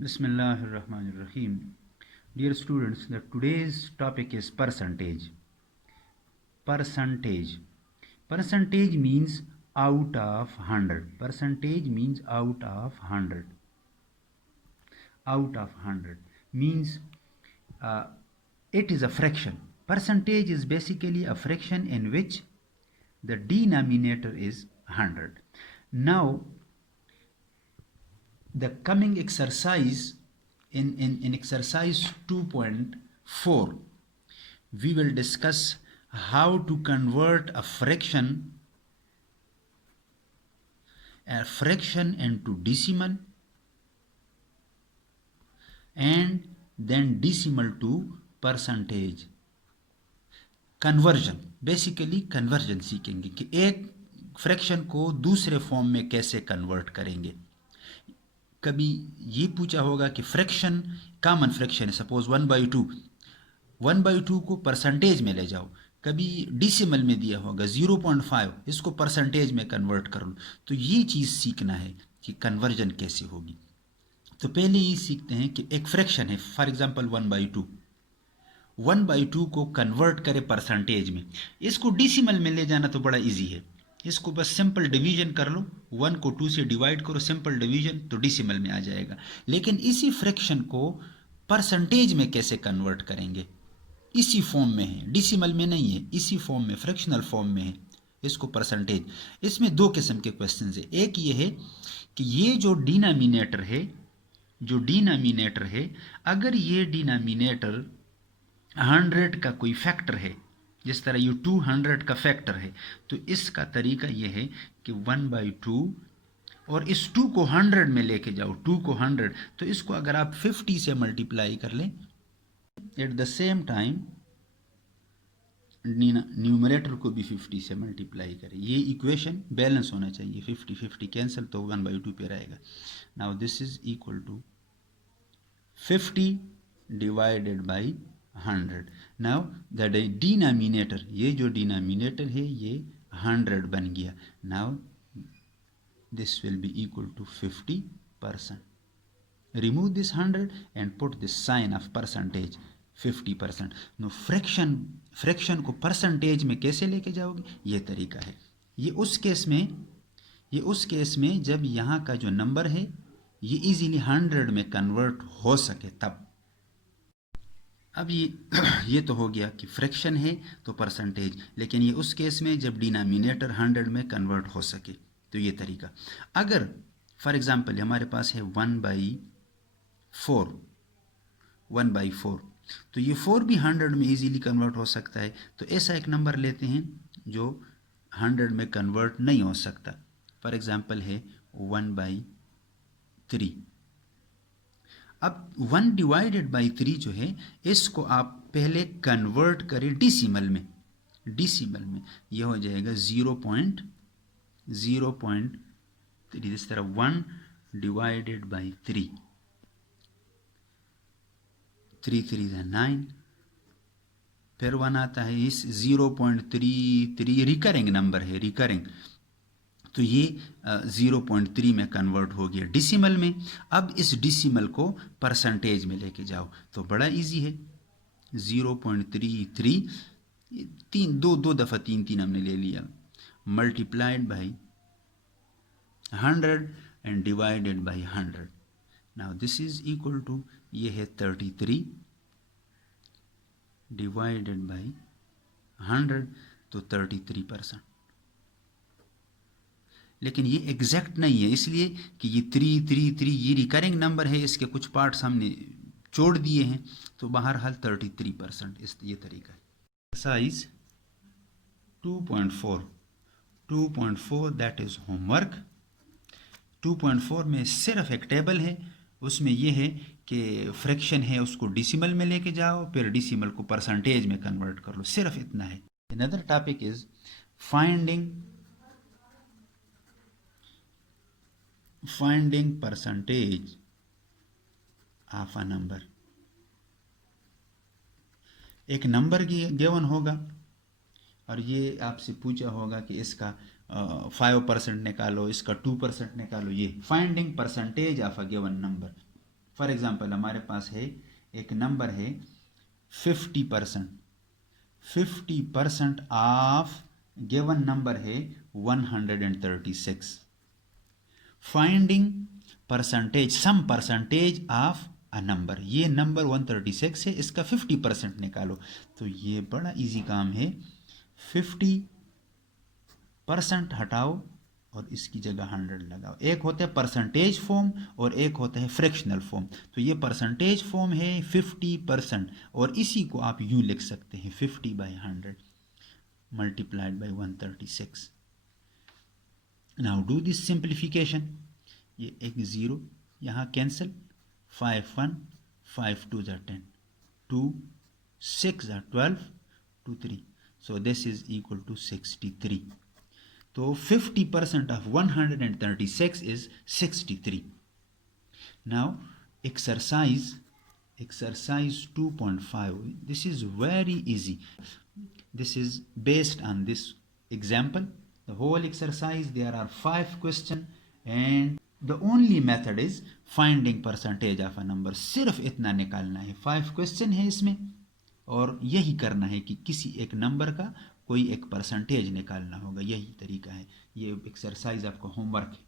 Bismillahirrahmanirrahim. Dear students, today's topic is percentage. Percentage. Percentage means out of 100. Percentage means out of 100. Out of 100 means it is a fraction. Percentage is basically a fraction in which the denominator is 100. Now, the coming exercise in exercise 2.4 we will discuss how to convert a fraction into decimal and then decimal to percentage. Conversion, basically conversion सीखेंगे कि एक fraction को दूसरे form में कैसे convert करेंगे. कभी ये पूछा होगा कि फ्रैक्शन कॉमन फ्रैक्शन है, सपोज 1/2, 1/2 को परसेंटेज में ले जाओ. कभी डिसिमल में दिया होगा 0.5, इसको परसेंटेज में कन्वर्ट कर लो. तो ये चीज़ सीखना है कि कन्वर्जन कैसे होगी. तो पहले ये सीखते हैं कि एक फ्रैक्शन है, फॉर एग्जांपल 1/2. 1/2 को कन्वर्ट करें परसेंटेज में. इसको डिसिमल में ले जाना तो बड़ा इजी है. इसको बस सिंपल डिवीजन कर लो, 1 को 2 से डिवाइड करो, सिंपल डिवीजन, तो डिसिमल में आ जाएगा. लेकिन इसी फ्रैक्शन को परसेंटेज में कैसे कन्वर्ट करेंगे, इसी फॉर्म में है, डिसिमल में नहीं है, इसी फॉर्म में, फ्रैक्शनल फॉर्म में है, इसको परसेंटेज. इसमें दो किस्म के क्वेश्चन है. एक ये है कि ये जो डिनोमिनेटर है, अगर ये डिनोमिनेटर 100 का कोई फैक्टर है, जिस तरह ये 200 का फैक्टर है, तो इसका तरीका ये है कि 1/2 और इस 2 को 100 में लेके जाओ, 2 को 100, तो इसको अगर आप 50 से मल्टीप्लाई कर लें, at the same time numerator को भी 50 से मल्टीप्लाई करें. ये इक्वेशन बैलेंस होना चाहिए. 50 कैंसिल, तो 1/2 पे रहेगा. Now this is equal to 50 divided by 100. Now the denominator, ये जो डिनोमिनेटर है ये 100 बन गया. Now this will be equal to 50%. Remove this 100 and put this sign of percentage 50%. No fraction को परसेंटेज में कैसे लेके जाओगे, ये तरीका है. ये उस केस में जब यहाँ का जो नंबर है ये इजीली 100 में कन्वर्ट हो सके तब. अब ये तो हो गया कि फ्रैक्शन है तो परसेंटेज, लेकिन ये उस केस में जब डिनोमिनेटर 100 में कन्वर्ट हो सके, तो ये तरीका. अगर फॉर एग्जांपल हमारे पास है 1/4, तो ये 4 भी 100 में इजीली कन्वर्ट हो सकता है. तो ऐसा एक नंबर लेते हैं जो 100 में कन्वर्ट नहीं हो सकता. फॉर एग्जांपल है 1/3. अब 1 डिवाइडेड बाई 3 जो है, इसको आप पहले कन्वर्ट करें डिसिमल में. यह हो जाएगा 0.3. इस तरह 1 डिवाइडेड बाई 3, 3 3 9, फिर 1 आता है. इस 0.33 रिकरिंग नंबर है, रिकरिंग, तो ये 0.3 में कन्वर्ट हो गया डिसिमल में. अब इस डिसिमल को परसेंटेज में लेके जाओ तो बड़ा इजी है. 0.33, दो दफ़ा 3 हमने ले लिया, multiplied by 100 and divided by 100. Now this is equal to, ये है 33 डिवाइडेड बाई 100, तो 33%. लेकिन ये एग्जैक्ट नहीं है, इसलिए कि ये 3 ये रिकरिंग नंबर है, इसके कुछ पार्ट्स हमने जोड़ दिए हैं, तो बहरहाल 33%. ये तरीका है. Exercise 2.4 that is homework. 2.4 में सिर्फ एक टेबल है, उसमें यह है कि फ्रैक्शन है उसको डिसिमल में लेके जाओ, फिर डिसिमल को परसेंटेज में कन्वर्ट कर लो, सिर्फ इतना है. Another topic is finding percentage of a number. एक नंबर गिवन होगा और ये आपसे पूछा होगा कि इसका 5% निकालो, इसका 2% निकालो. ये finding percentage of a given number. For example हमारे पास है एक नंबर है 50%, 50% ऑफ गिवन नंबर है 136, finding percentage, some percentage of a number, ये नंबर 136 है, इसका 50% निकालो। तो ये बड़ा इजी काम है, 50% हटाओ और इसकी जगह 100 लगाओ। एक होता है परसेंटेज फॉर्म और एक होता है फ्रैक्शनल फॉर्म। तो ये परसेंटेज फॉर्म है 50%, और इसी को आप यूँ लिख सकते हैं 50/100 multiplied by 136। Now do this simplification, ये एक ज़ीरो यहाँ cancel, 5 1, 5 2 10, 2 6 12, 2 3, so this is equal to 63. तो 50% of 136 is 63. Now exercise 2.5, this is very easy. This is based on this example. The whole exercise, there are 5 questions and the only method is finding percentage of a number. सिर्फ इतना निकालना है, 5 question है इसमें और यही करना है कि किसी एक नंबर का कोई एक परसेंटेज निकालना होगा, यही तरीका है। ये एक्सरसाइज आपका होमवर्क है।